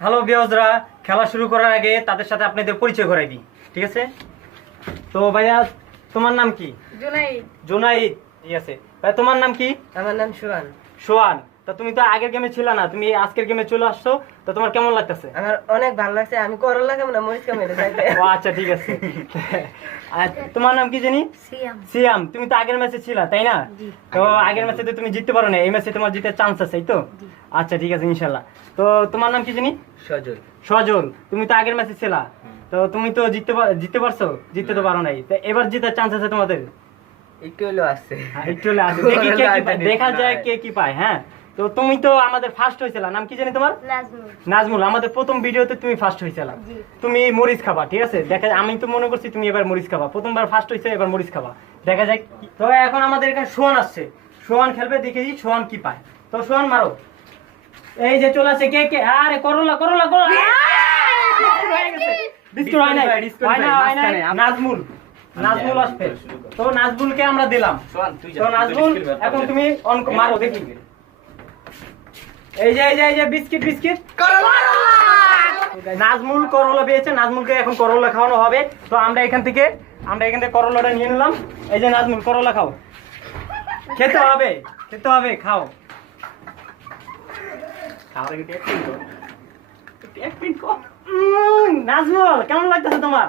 Hello ভিউয়ার্সরা, খেলা শুরু করার আগে তাদের সাথে আপনাদের পরিচয় করাই দিই, ঠিক আছে? তো ভাইয়া তোমার নাম কি? জুনাইদ। জুনাইদ, ঠিক আছে। ভাই তোমার নাম কি? আমার নাম সোহান। সোহান। তো তুমি তো আগের গেমে ছিল না, তুমি আজকের গেমে চলে আসছো, তো তোমার কেমন লাগতেছে? আমার অনেক ভালো লাগছে। আমি করলা কেমন মরিচ কেমন যাইতে। ও আচ্ছা, ঠিক আছে। আর তোমার নাম কি জানি? সিয়াম। সিয়াম। তুমি তো আগের ম্যাচে ছিলা, তাই না? তো আগের ম্যাচে তো তুমি জিততে পারো না, এই ম্যাচে তোমার জিতার চান্স আছে, তাই তো? আচ্ছা, ঠিক আছে, ইনশাআল্লাহ। তো তোমার নাম কি জানি? সজল। সজল। তুমি তো আগের ম্যাচে ছিলা, তো তুমি তো জিততে পারছো? জিততে তো পারো নাই, তো এবার জিতার চান্স আছে তোমাদের? একটু হলো আছে, একটু হলে আছে। দেখি কে কি পায়, দেখা যায় কে কি পায়। হ্যাঁ, তো তুমি তো আমাদের ফার্স্ট হয়েছিলা, নাম কি জানি তোমার? নাজমুল। নাজমুল। আমাদের প্রথম ভিডিওতে তুমি ফার্স্ট হয়েছিলা। তুমি মরিচ খাবা, ঠিক আছে? দেখা যায়, আমি তো মনে করছি তুমি এবার মরিচ খাবা, প্রথমবার ফার্স্ট হয়েছে, এবার মরিচ খাবা, দেখা যায়। তো এখন আমাদের এখানে সোহান আসছে, সোহান খেলবে, দেখেছি সোহান কি পায়। তো সোহান মারো। এই যে চলে আসছে, কে কে? আরে করলা করলা করলা, বিস্কুট হয় নাই, নাজমুল। নাজমুল আসবে, তো নাজমুলকে আমরা দিলাম। তো নাজমুল, এখন তুমি মারো, দেখি। এই যে এই যে এই যে বিস্কিট বিস্কিট, নাজমুল করলা পেয়েছে, নাজমুলকে এখন করলা খাওয়ানো হবে। তো আমরা এখান থেকে করলাটা নিয়ে নিলাম। এই যে নাজমুল, করলা খাও, খেতে হবে, খেতে হবে, খাও। নাজমুল, কেমন লাগতেছে তোমার?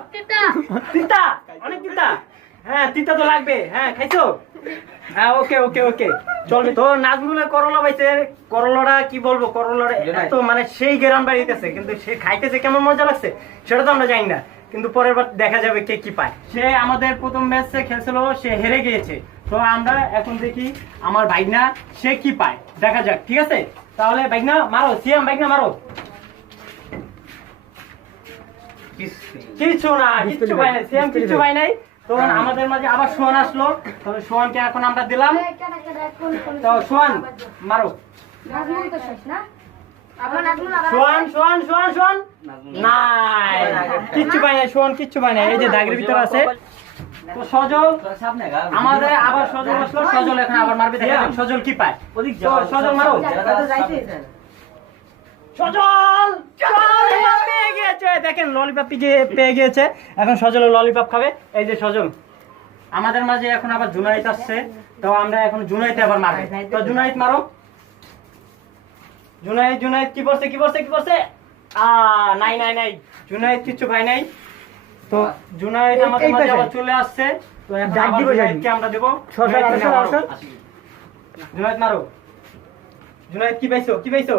তিতা, অনেক তিতা। হ্যাঁ, তিতা তো লাগবে। হ্যাঁ, খাইছো? হ্যাঁ, ওকে ওকে ওকে, চলবে। তো নাজমুলের করলা পাইছে, করলাটা কি বলবো, করলাটা এত মানে সেই গ্রাম বাড়িতেছে, কিন্তু সে খাইতেছে কেমন মজা লাগছে সেটা তো আমরা জানি না, কিন্তু পরের বার দেখা যাবে কে কি পায়। সে আমাদের প্রথম ম্যাচে খেলছিল, সে হেরে গিয়েছে। তো আমরা এখন দেখি আমার ভাইনা সে কি পায়, দেখা যাক, ঠিক আছে? তাহলে ভাইনা মারো, সিয়াম ভাইনা মারো। কিছু না, কিচ্ছু পাই নাই, সিয়াম কিচ্ছু পাই নাই। তো আমাদের মাঝে আবার সোহান আসলো, তবে সোহানকে এখন আমরা দিলাম। তো সোহান মারো। সোহান সোহান সোহান সোহান, নাই, কিচ্ছু পাই নাই, সোহান কিচ্ছু পাই নাই। এই যে দাগের ভিতরে আছে। তো সজল, আমাদের আবার সজল আসলো, সজল এখন আবার মারবে, দেখা যাক সজল কি পায়। সজল মারো। সজল পেয়ে গিয়েছে, দেখেন ললিপপ পেয়ে গিয়েছে, এখন সজল ললিপপ খাবে। এই যে সজল, আমাদের মাঝে এখন আবার জুনাইদ আসছে, তো আমরা এখন জুনাইদে আবার মারবো। তো জুনাইদ মারো। জুনাইদ জুনাইদ কি করছে, কি করছে, কি করছে? নাই নাই নাই, জুনাইদ কিচ্ছু পাই নাই। তো জুনাইদ আমাদের মাঝে আবার চলে আসছে, তো এখন জুনাইদকে আমরা দেবো। জুনাইদ মারো। জুনাইদ কি পাইছো, কি পাইছো?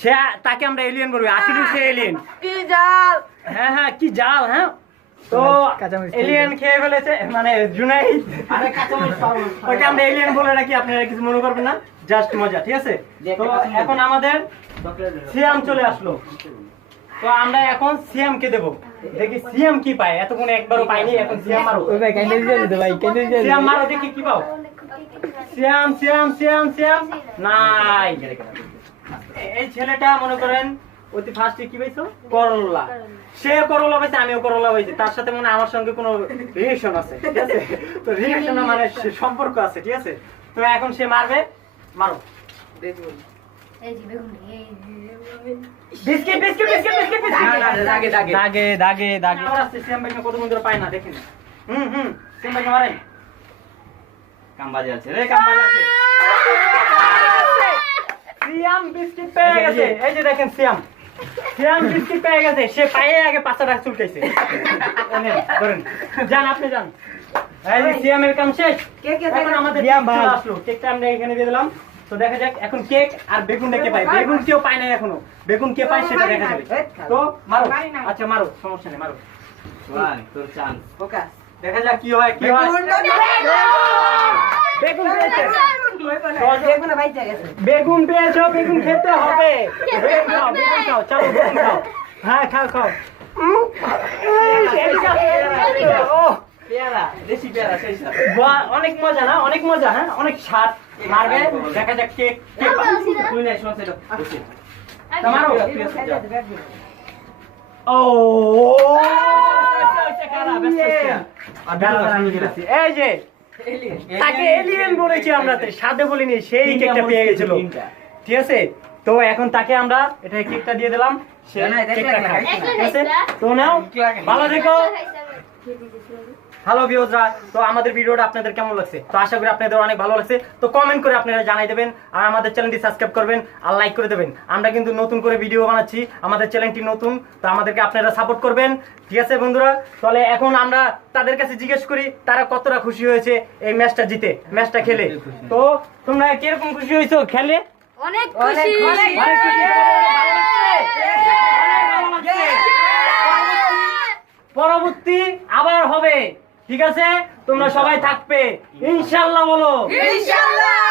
সে, তাকে আমরা এলিয়েন বলবো, আসলে সে এলিয়েন। কি জাল! হ্যাঁ হ্যাঁ, কি জাল। হ্যাঁ, তো এলিয়েন খেয়ে ফেলেছে মানে জুনাইদ। ওকে আমরা এলিয়েন বলে রাখি, আপনারা কিছু মনে করবেন না, জাস্ট মজা, ঠিক আছে? তো এখন আমাদের সিয়াম চলে আসলো, তো আমরা এখন সিয়ামকে দেবো, দেখি সিয়াম কি পায়। এতক্ষণ একবারও পাইনি, এখন সিয়াম মারো। সিয়াম মারো, দেখি কি পাও। সিয়াম সিয়াম সিয়াম সিয়াম, নাই। এই ছেলেটা মনে করেন অতি ফার্স্টে কি পাইছো, করলা। সে করলা পাইছে, আমিও করলা পাইছি, তার সাথে মনে আমার সঙ্গে কোনো রিলেশন আছে, ঠিক আছে? তো রিলেশন মানে সম্পর্ক আছে, ঠিক আছে? তো এখন সে মারবে, মারো। বিস্কিট বিস্কিট বিস্কিট বিস্কিট, দাগে দাগে দাগে দাগে। আবার আসছে, সিয়াম ভাই কত মন্দির পায় না, দেখেন। সিয়াম ভাই মারেন। কামবাজে আছে রে, কামবাজে আছে। সিয়াম বিস্কিট পেয়ে গেছে, এই যে দেখেন সিয়াম, সিয়াম বিস্কিট পেয়ে গেছে। সে পায়ে আগে 5 টাকা চুলকাইছে। ধরেন, যান আপনি যান। এই যে সিয়ামের কাম শেষ। এখন আমাদের কেক আসলো, কেকটা আমরা এখানে দিয়ে দিলাম। তো দেখা যাক এখন কেক আর বেগুনটা কে পায়। বেগুন কেউ পায় না এখনো, বেগুন কে পায় সেটা দেখা যাবে। তো মারো, আচ্ছা মারো, সমস্যা নেই, মারো। তোর চান্স, ফোকাস। দেখা যাক কি হয়, কি হয়। বেগুন পেয়েছে, বেগুন পেয়েছো, বেগুন খেতে হবে। বেগুন খাও, বেগুন খাও, চলো বেগুন খাও। হ্যাঁ, খাও খাও। অনেক মজা না, অনেক মজা। হ্যাঁ, অনেক স্বাদ। মারবে, দেখা যাক কে কে মারো। ও আমি দিতেছি। এই যে তাকে এলিয়েন বলেছি আমরা, সাথে বলিনি, সেই কেকটা পেয়ে গেছিল, ঠিক আছে? তো এখন তাকে আমরা এটা কেকটা দিয়ে দিলাম, সে কেকটা খায়, ঠিক আছে? তো নাও, ভালো থেকো। হ্যালো ভিউয়ার্সরা, তো আমাদের ভিডিওটা আপনাদের কেমন লাগছে? তো আশা করি আপনাদের অনেক ভালো লাগছে। তো কমেন্ট করে আপনারা জানাই দেবেন, আর আমাদের চ্যানেলটি সাবস্ক্রাইব করবেন আর লাইক করে দেবেন। আমরা কিন্তু নতুন করে ভিডিও বানাচ্ছি, আমাদের চ্যানেলটি নতুন, তো আমাদেরকে আপনারা সাপোর্ট করবেন, ঠিক আছে বন্ধুরা? তাহলে এখন আমরা তাদের কাছে জিজ্ঞেস করি তারা কতটা খুশি হয়েছে এই ম্যাচটা জিতে, ম্যাচটা খেলে। তো তোমরা কিরকম খুশি হয়েছো খেলে? অনেক খুশি। অনেক খুশি, ভালো লাগছে? অনেক ভালো লাগছে। পরবর্তী আবার হবে, ঠিক আছে? তোমরা সবাই থাকবে ইনশাআল্লাহ, বলো ইনশাআল্লাহ।